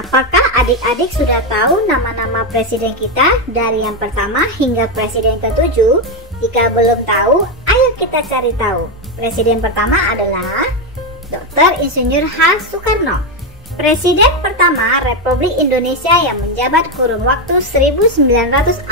Apakah adik-adik sudah tahu nama-nama presiden kita dari yang pertama hingga presiden ke-7? Jika belum tahu, ayo kita cari tahu. Presiden pertama adalah Dr. Insinyur H. Soekarno. Presiden pertama Republik Indonesia yang menjabat kurun waktu 1945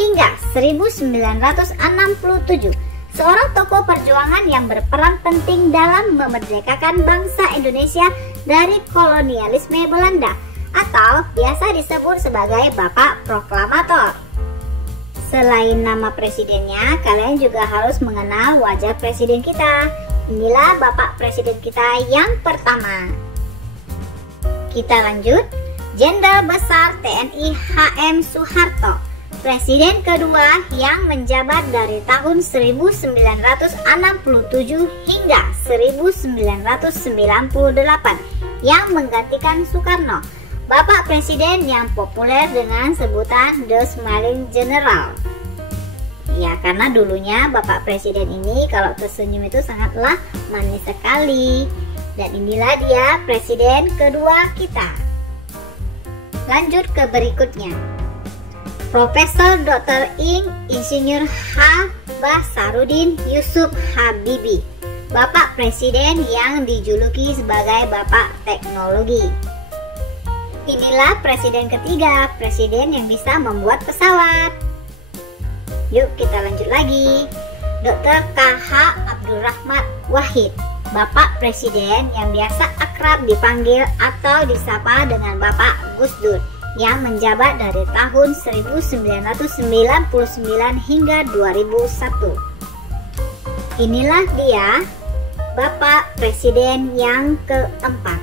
hingga 1967. Seorang tokoh perjuangan yang berperan penting dalam memerdekakan bangsa Indonesia dari kolonialisme Belanda, atau biasa disebut sebagai Bapak Proklamator. Selain nama presidennya, kalian juga harus mengenal wajah presiden kita. Inilah Bapak Presiden kita yang pertama. Kita lanjut. Jenderal Besar TNI HM Soeharto. Presiden kedua yang menjabat dari tahun 1967 hingga 1998 yang menggantikan Soekarno. Bapak Presiden yang populer dengan sebutan The Smiling General. Ya, karena dulunya Bapak Presiden ini kalau tersenyum itu sangatlah manis sekali. Dan inilah dia Presiden kedua kita. Lanjut ke berikutnya. Profesor Dr. Insinyur H. Basaruddin Yusuf Habibie, Bapak Presiden yang dijuluki sebagai Bapak Teknologi. Inilah presiden ketiga, presiden yang bisa membuat pesawat. Yuk kita lanjut lagi. Dr. K.H. Abdurrahman Wahid, Bapak Presiden yang biasa akrab dipanggil atau disapa dengan Bapak Gus Dur, yang menjabat dari tahun 1999 hingga 2001. Inilah dia Bapak Presiden yang keempat.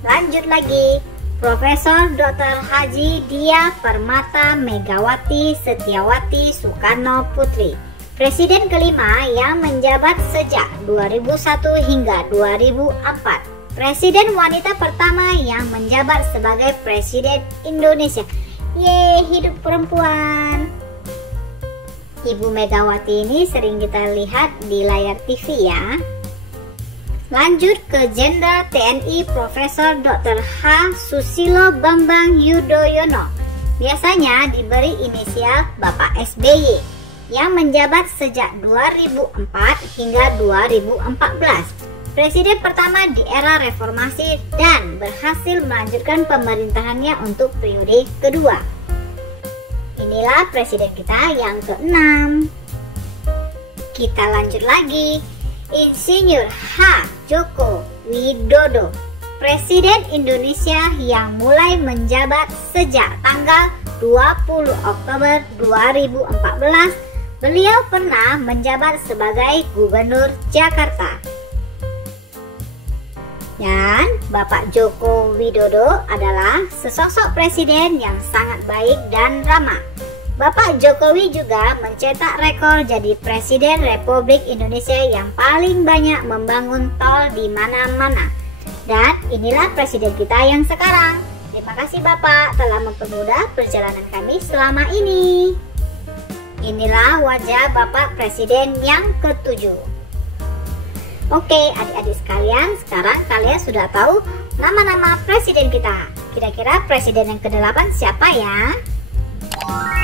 Lanjut lagi. Profesor Dr. Haji Dia Permata Megawati Setiawati Soekarno Putri, Presiden kelima yang menjabat sejak 2001 hingga 2004. Presiden wanita pertama yang menjabat sebagai Presiden Indonesia. Yeay, hidup perempuan. Ibu Megawati ini sering kita lihat di layar TV ya. Lanjut ke Jenderal TNI Profesor Dr. H. Susilo Bambang Yudhoyono. Biasanya diberi inisial Bapak SBY yang menjabat sejak 2004 hingga 2014. Presiden pertama di era reformasi dan berhasil melanjutkan pemerintahannya untuk periode kedua. Inilah presiden kita yang keenam. Kita lanjut lagi. Insinyur H. Joko Widodo, Presiden Indonesia yang mulai menjabat sejak tanggal 20 Oktober 2014. Beliau pernah menjabat sebagai Gubernur Jakarta. Dan Bapak Joko Widodo adalah sesosok presiden yang sangat baik dan ramah. Bapak Jokowi juga mencetak rekor jadi Presiden Republik Indonesia yang paling banyak membangun tol di mana-mana. Dan inilah presiden kita yang sekarang. Terima kasih Bapak telah mempermudah perjalanan kami selama ini. Inilah wajah Bapak Presiden yang ke-7. Oke, adik-adik sekalian, sekarang kalian sudah tahu nama-nama presiden kita. Kira-kira presiden yang ke-8 siapa ya?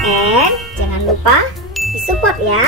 Dan jangan lupa disupport ya.